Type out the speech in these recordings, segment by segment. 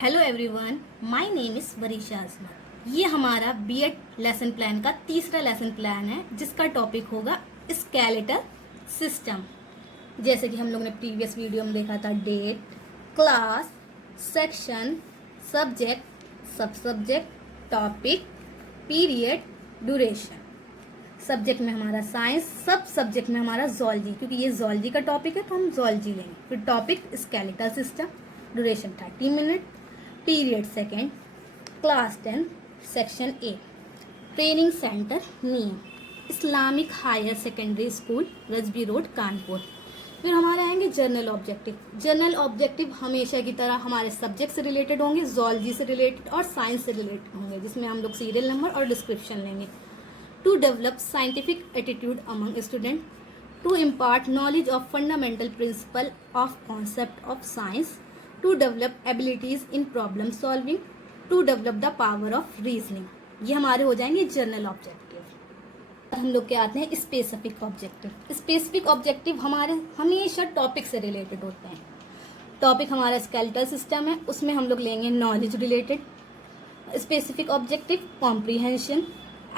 Hello everyone, my name is Varisha Ajmal. ये हमारा BEd lesson plan का तीसरा लेसन प्लान है जिसका टॉपिक होगा स्केलेटल सिस्टम। जैसे कि हम लोग ने प्रीवियस वीडियो में देखा था डेट, क्लास, सेक्शन, सब्जेक्ट, सब subject, topic, period, duration. Subject में हमारा साइंस, सब सब्जेक्ट में हमारा जोलॉजी, क्योंकि ये जोलॉजी का टॉपिक है तो हम जोलॉजी लेंगे। फिर topic skeletal system, duration 30 minute, period second, class 10, section A, training centre नीम, Islamic higher secondary school, Rajabi road, Kanpur. फिर हमारे आएंगे जर्नल ऑब्जेक्टिव। जर्नल ऑब्जेक्टिव हमेशा की तरह हमारे सब्जेक्ट से रिलेटेड होंगे, जोलॉजी से रिलेटेड और साइंस से रिलेटेड होंगे, जिसमें हम लोग सीरियल नंबर और डिस्क्रिप्शन लेंगे। To develop scientific attitude among student, to impart knowledge of fundamental principle of concept of science, to develop abilities in problem solving, to develop the power of reasoning. ये हमारे हो जाएंगे journal objective. हम लोग के आते हैं स्पेसिफिक ऑब्जेक्टिव। स्पेसिफिक ऑब्जेक्टिव हमारे हमेशा टॉपिक से रिलेटेड होते हैं। टॉपिक हमारा स्केलेटल सिस्टम है, उसमें हम लोग लेंगे knowledge related. Specific objective comprehension,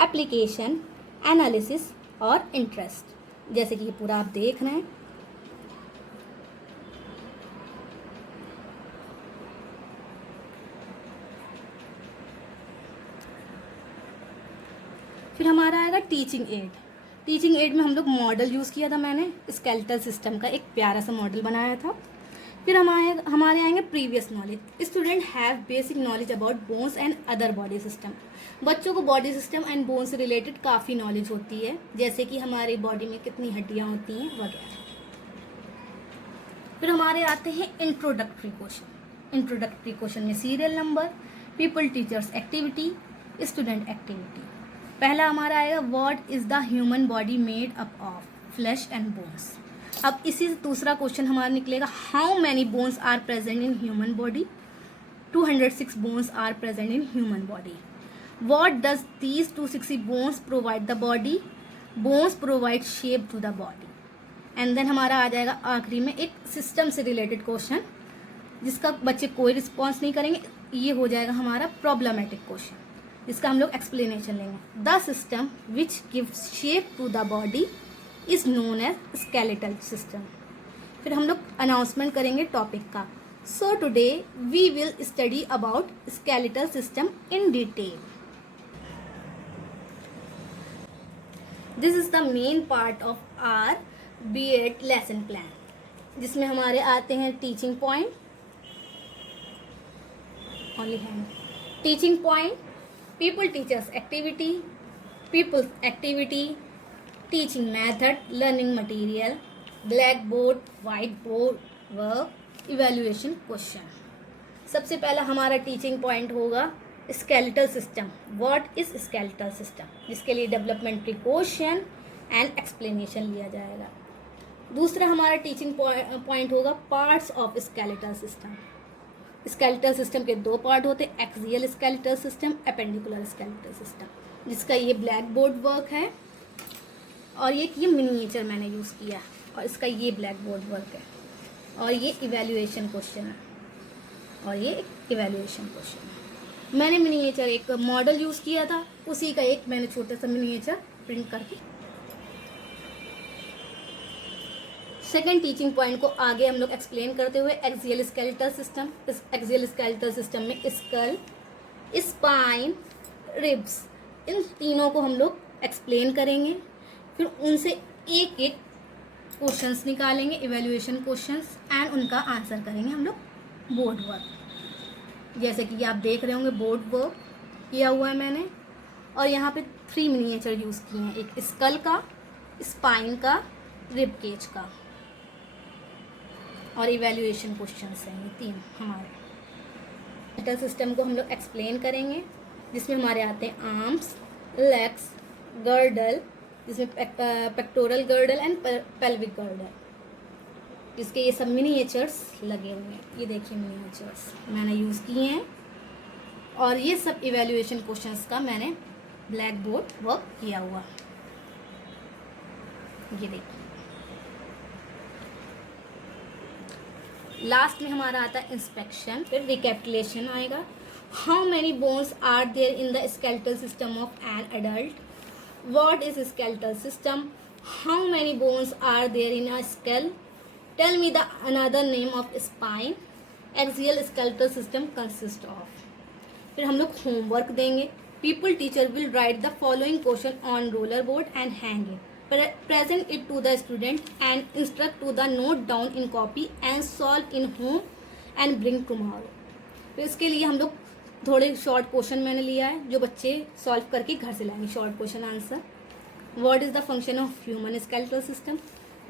application, analysis और इंटरेस्ट। जैसे कि ये पूरा आप देख रहे हैं। फिर हमारा आएगा टीचिंग एड। टीचिंग एड में हम लोग मॉडल यूज़ किया था, मैंने स्केलेटल सिस्टम का एक प्यारा सा मॉडल बनाया था। फिर हमारे आएंगे previous knowledge. Student have basic knowledge about bones and other body system. बच्चों को बॉडी सिस्टम एंड बोन से रिलेटेड काफ़ी नॉलेज होती है, जैसे कि हमारी बॉडी में कितनी हड्डियाँ होती हैं वगैरह। फिर हमारे आते हैं इंट्रोडक्टरी क्वेश्चन। इंट्रोडक्टरी क्वेश्चन में serial number, pupil teachers activity, student activity. पहला हमारा आएगा what is the human body made up of, flesh and bones. अब इसी से दूसरा क्वेश्चन हमारा निकलेगा how many bones are present in human body. 206 bones are present in human body. What does these 260 bones provide the body. Bones provide shape to the body. And then हमारा आ जाएगा आखिरी में एक सिस्टम से related question, जिसका बच्चे कोई response नहीं करेंगे। ये हो जाएगा हमारा प्रॉब्लमेटिक क्वेश्चन, जिसका हम लोग एक्सप्लेनेशन लेंगे। The system which gives shape to the body is known as skeletal system. फिर हम लोग अनाउंसमेंट करेंगे टॉपिक का। So today we will study about skeletal system in detail. This is the main part of our BEd lesson plan, जिसमें हमारे आते हैं teaching point, only hand, teaching point, pupil teachers activity, pupils activity, teaching method, learning material, black board, white board, work, evaluation question. सबसे पहला हमारा teaching point होगा skeletal system. What is skeletal system, जिसके लिए डेवलपमेंटरी क्वेश्चन एंड एक्सप्लेनेशन लिया जाएगा। दूसरा हमारा टीचिंग पॉइंट होगा parts of skeletal system. Skeletal system के दो पार्ट होते हैं, axial skeletal system, appendicular skeletal system, जिसका ये ब्लैक बोर्ड वर्क है और ये मिनिएचर मैंने यूज़ किया, और इसका ये ब्लैक बोर्ड वर्क है, और ये इवैल्यूएशन क्वेश्चन है, और ये एक इवैल्यूएशन क्वेश्चन है। मैंने मिनिएचर एक मॉडल यूज़ किया था, उसी का एक मैंने छोटा सा मिनिएचर प्रिंट करके। सेकेंड टीचिंग पॉइंट को आगे हम लोग एक्सप्लेन करते हुए एक्सियल स्केलेटल सिस्टम। इस एक्सियल स्केलेटल सिस्टम में स्कल, स्पाइन, रिब्स, इन तीनों को हम लोग एक्सप्लेन करेंगे। फिर उनसे एक एक क्वेश्चंस निकालेंगे, इवैल्यूएशन क्वेश्चंस, एंड उनका आंसर करेंगे हम लोग बोर्ड वर्क। जैसे कि आप देख रहे होंगे बोर्ड वर्क किया हुआ है मैंने, और यहाँ पे 3 मिनिएचर यूज़ किए हैं, एक स्कल का, स्पाइन का, रिब केज का, और इवैल्यूएशन क्वेश्चंस हैं ये 3 हमारे। स्केलेटल सिस्टम को हम लोग एक्सप्लेन करेंगे, जिसमें हमारे आते हैं आर्म्स, लेग्स, गर्डल, जिसमें pectoral girdle and pelvic girdle, जिसके ये सब मिनिएचर्स लगे हुए हैं। ये देखिए मिनिएचर्स मैंने यूज़ किए हैं, और ये सब इवैल्यूएशन क्वेश्चंस का मैंने ब्लैक बोर्ड वर्क किया हुआ। ये देखिए लास्ट में हमारा आता है इंस्पेक्शन, फिर रिकैपिटुलेशन आएगा। How many bones are there in the skeletal system of an adult, what is skeletal system, how many bones are there in a scale, tell me the another name of spine, axial skeletal system consist of. फिर हम लोग homework देंगे। Pupil teacher will write the following question on roller board and hang it, present it to the student and instruct to the note down in copy and solve in home and bring tomorrow। तो इसके लिए हम लोग थोड़े short question मैंने लिया है जो बच्चे सॉल्व करके घर से लाएंगे। Short question answer, what is the function of human skeletal system,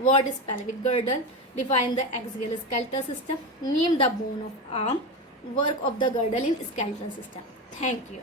what is pelvic girdle, define the axial skeletal system, name the bone of arm, work of the girdle in skeletal system. Thank you.